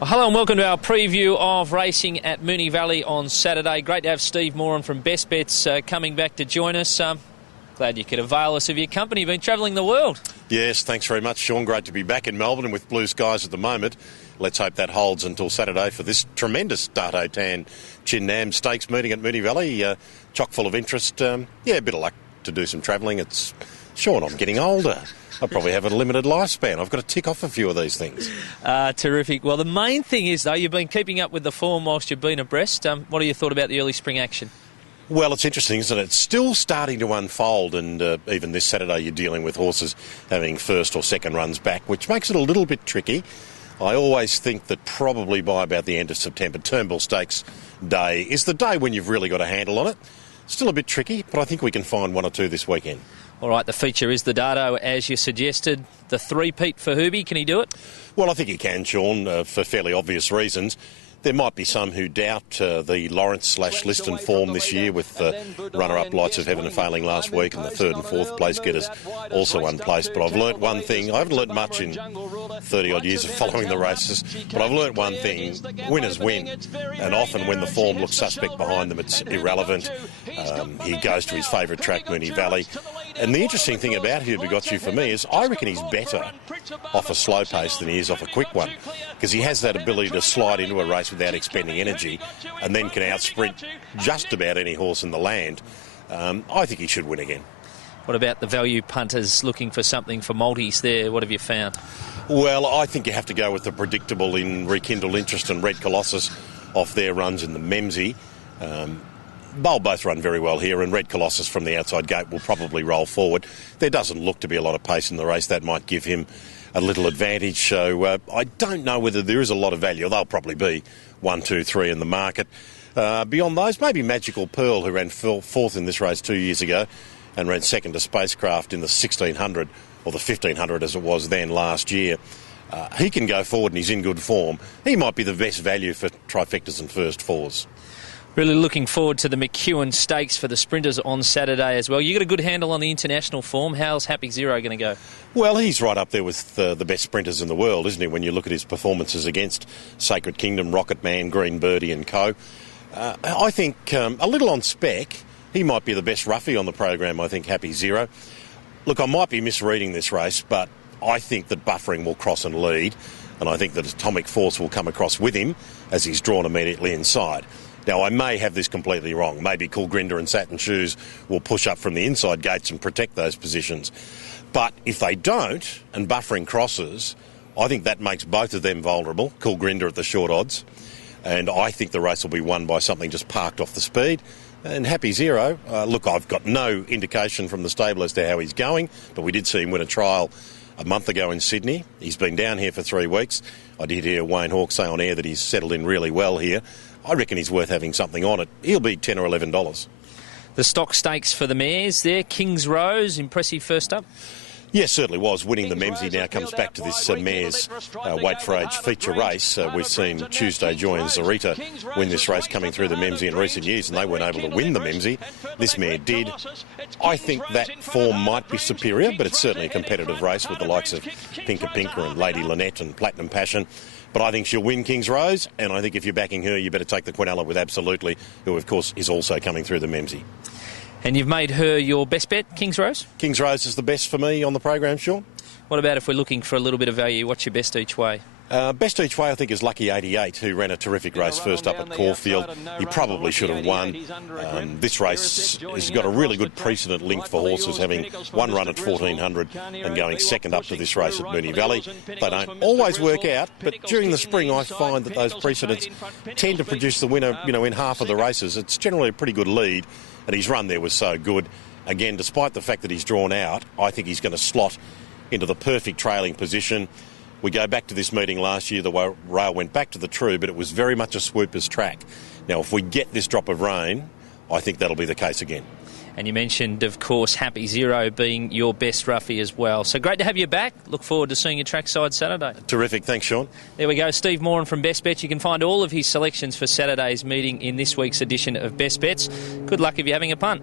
Well, hello and welcome to our preview of racing at Moonee Valley on Saturday. Great to have Steve Moran from Best Bets coming back to join us. Glad you could avail us of your company. You've been travelling the world. Yes, thanks very much, Sean. Great to be back in Melbourne and with blue skies at the moment. Let's hope that holds until Saturday for this tremendous Dato Tan Chin Nam Stakes meeting at Moonee Valley. Chock full of interest. A bit of luck to do some travelling. Sean, I'm getting older. I probably have a limited lifespan. I've got to tick off a few of these things. Terrific. Well, the main thing is, though, you've been keeping up with the form whilst you've been abreast. What have you thought about the early spring action? Well, it's interesting, isn't it? It's still starting to unfold, and even this Saturday you're dealing with horses having first or second runs back, which makes it a little bit tricky. I always think that probably by about the end of September, Turnbull Stakes Day is the day when you've really got a handle on it. Still a bit tricky, but I think we can find one or two this weekend. All right, the feature is the Dato, as you suggested. The three-peat for Hoobie, can he do it? Well, I think he can, Sean, for fairly obvious reasons. There might be some who doubt the Lawrence/Liston form this year with the runner-up Lights of Heaven and failing last week and the third and fourth place getters also unplaced. But I've learnt one thing. I haven't learnt much in 30-odd years of following the races, but I've learnt one thing. Winners win. And often when the form looks suspect behind them, it's irrelevant. He goes to his favourite track, Moonee Valley. And the interesting thing about Hubigotchu for me is I reckon he's better off a slow pace than he is off a quick one, because he has that ability to slide into a race without expending energy and then can outsprint just about any horse in the land. I think he should win again. What about the value punters looking for something for multis there? What have you found? Well, I think you have to go with the predictable in Rekindled Interest and Red Colossus off their runs in the Memsey. They'll both run very well here, and Red Colossus from the outside gate will probably roll forward. There doesn't look to be a lot of pace in the race. That might give him a little advantage. So I don't know whether there is a lot of value. They'll probably be 1, 2, 3 in the market. Beyond those, maybe Magical Pearl, who ran fourth in this race 2 years ago and ran second to Spacecraft in the 1600, or the 1500 as it was then last year. He can go forward and he's in good form. He might be the best value for trifectas and first fours. Really looking forward to the McEwen Stakes for the sprinters on Saturday as well. You got a good handle on the international form. How's Happy Zero going to go? Well, he's right up there with the best sprinters in the world, isn't he, when you look at his performances against Sacred Kingdom, Rocket Man, Green Birdie and co. I think a little on spec, he might be the best roughie on the program, I think, Happy Zero. Look, I might be misreading this race, but I think that Buffering will cross and lead, and I think that Atomic Force will come across with him as he's drawn immediately inside. Now, I may have this completely wrong. Maybe Cool Grinder and Satin Shoes will push up from the inside gates and protect those positions. But if they don't, and Buffering crosses, I think that makes both of them vulnerable. Cool Grinder at the short odds. And I think the race will be won by something just parked off the speed. And Happy Zero, look, I've got no indication from the stable as to how he's going, but we did see him win a trial a month ago in Sydney. He's been down here for 3 weeks. I did hear Wayne Hawke say on air that he's settled in really well here. I reckon he's worth having something on it. He'll be $10 or $11. The stock stakes for the mares there. King's Rose, impressive first up. Yes, certainly was. Winning the Memsey now comes back to this mares weight for age feature race. We've seen Tuesday Joy and Zarita win this race coming through the Memsey in recent years, and they weren't able to win the Memsey. This mare did. I think that form might be superior, but it's certainly a competitive race with the likes of Pinker Pinker and Lady Lynette and Platinum Passion. But I think she'll win King's Rose, and I think if you're backing her, you better take the Quinella with Absolutely, who, of course, is also coming through the Memsey. And you've made her your best bet, King's Rose? King's Rose is the best for me on the program, Sean. What about if we're looking for a little bit of value? What's your best each way? Best each way, I think, is Lucky 88, who ran a terrific race first up at Caulfield. He probably should have won. This race has got a really good precedent link for horses having one run at 1400 and going second up to this race at Moonee Valley. They don't always work out, but during the spring I find that those precedents tend to produce the winner, in half of the races. It's generally a pretty good lead, and his run there was so good. Again, despite the fact that he's drawn out, I think he's going to slot into the perfect trailing position. We go back to this meeting last year, the rail went back to the true, but it was very much a swooper's track. Now, if we get this drop of rain, I think that'll be the case again. And you mentioned, of course, Happy Zero being your best roughie as well. So great to have you back. Look forward to seeing you trackside Saturday. Terrific. Thanks, Sean. There we go. Steve Moran from Best Bets. You can find all of his selections for Saturday's meeting in this week's edition of Best Bets. Good luck if you're having a punt.